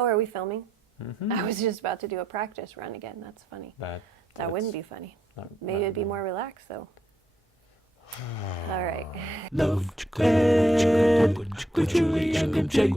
Oh, are we filming? I was just about to do a practice run again. That's funny. That wouldn't be funny. Maybe it'd be more relaxed, though. All right. Love with Julie and Jake.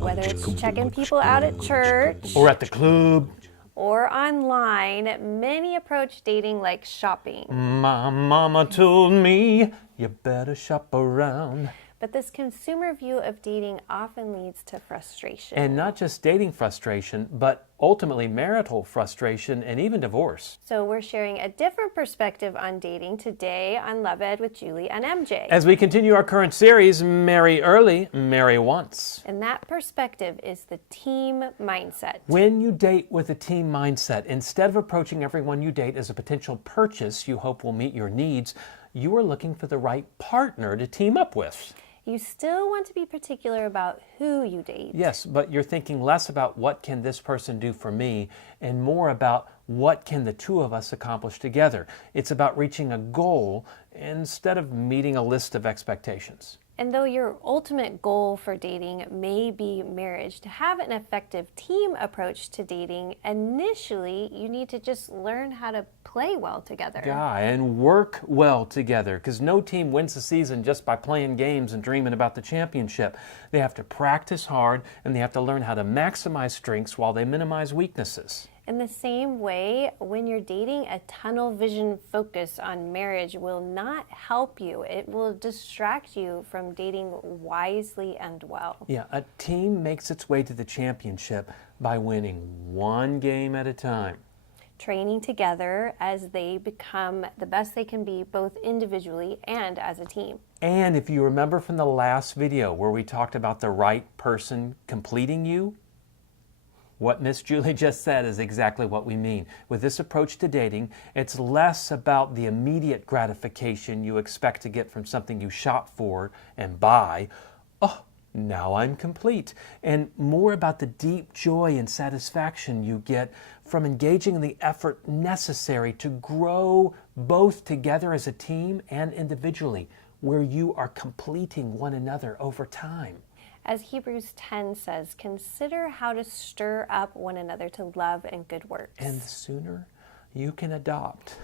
Whether it's checking people out at church Or at the club. or online, many approach dating like shopping. My mama told me you better shop around. But this consumer view of dating often leads to frustration. And not just dating frustration, but ultimately marital frustration and even divorce. So we're sharing a different perspective on dating today on Love Ed with Julie and MJ. As we continue our current series, Marry Early, Marry Once. And that perspective is the team mindset. When you date with a team mindset, instead of approaching everyone you date as a potential purchase you hope will meet your needs, you are looking for the right partner to team up with. You still want to be particular about who you date. Yes, but you're thinking less about what can this person do for me and more about what can the two of us accomplish together. It's about reaching a goal instead of meeting a list of expectations. And though your ultimate goal for dating may be marriage, to have an effective team approach to dating, initially you need to just learn how to play well together. Yeah, and work well together, because no team wins the season just by playing games and dreaming about the championship. They have to practice hard, and they have to learn how to maximize strengths while they minimize weaknesses. In the same way, when you're dating, a tunnel vision focus on marriage will not help you. It will distract you from dating wisely and well. Yeah, a team makes its way to the championship by winning one game at a time. Training together as they become the best they can be, both individually and as a team. And if you remember from the last video where we talked about the right person completing you, what Miss Julie just said is exactly what we mean. With this approach to dating, it's less about the immediate gratification you expect to get from something you shop for and buy. Oh, now I'm complete. And more about the deep joy and satisfaction you get from engaging in the effort necessary to grow both together as a team and individually, where you are completing one another over time. As Hebrews 10 says, consider how to stir up one another to love and good works. And the sooner you can adopt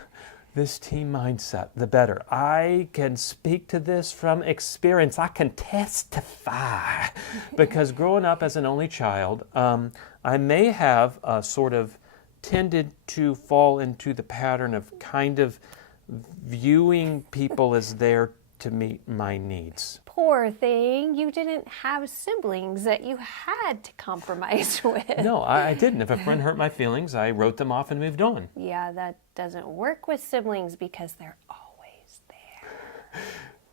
this team mindset, the better. I can speak to this from experience. I can testify because growing up as an only child, I may have sort of tended to fall into the pattern of kind of viewing people as there to meet my needs. Poor thing, you didn't have siblings that you had to compromise with. No, I didn't. If a friend hurt my feelings, I wrote them off and moved on. Yeah, that doesn't work with siblings because they're always there.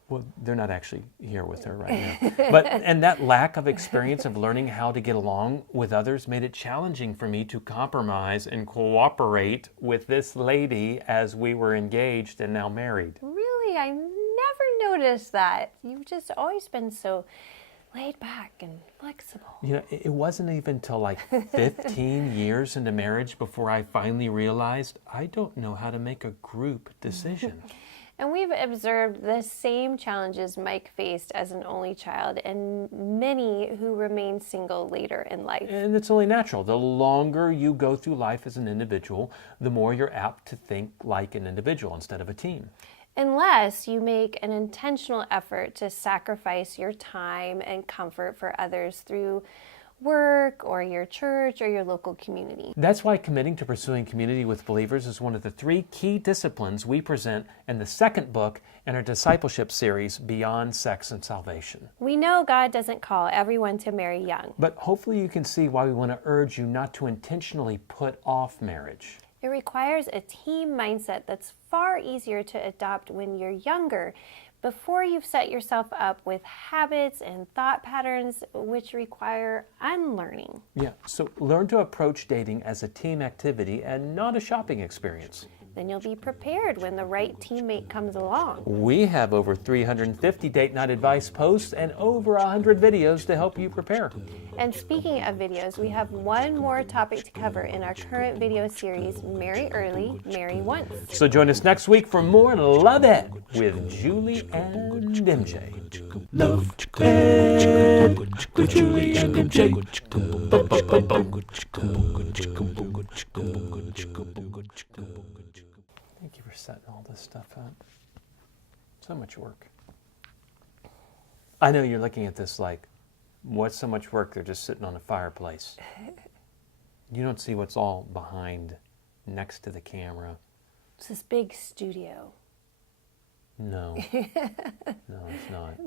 Well, they're not actually here with her right now. And that lack of experience of learning how to get along with others made it challenging for me to compromise and cooperate with this lady as we were engaged and now married. Really? I never noticed that. You've just always been so laid back and flexible. You know, it wasn't even until like 15 years into marriage before I finally realized I don't know how to make a group decision. And we've observed the same challenges Mike faced as an only child and many who remain single later in life. And it's only natural. The longer you go through life as an individual, the more you're apt to think like an individual instead of a team. Unless you make an intentional effort to sacrifice your time and comfort for others through work or your church or your local community. That's why committing to pursuing community with believers is one of the 3 key disciplines we present in the second book in our discipleship series, Beyond Sex and Salvation. We know God doesn't call everyone to marry young. But hopefully you can see why we want to urge you not to intentionally put off marriage. It requires a team mindset that's far easier to adopt when you're younger, before you've set yourself up with habits and thought patterns which require unlearning. Yeah, so learn to approach dating as a team activity and not a shopping experience. Then you'll be prepared when the right teammate comes along. We have over 350 date night advice posts and over 100 videos to help you prepare. And speaking of videos, we have one more topic to cover in our current video series, Marry Early, Marry Once. So join us next week for more Love Ed with Julie and MJ. Love Ed with Julie and MJ. Thank you for setting all this stuff up. So much work. I know you're looking at this like, what's so much work? They're just sitting on a fireplace. You don't see what's all behind, next to the camera. It's this big studio. No. No, it's not.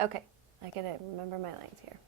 Okay, I gotta remember my lines here.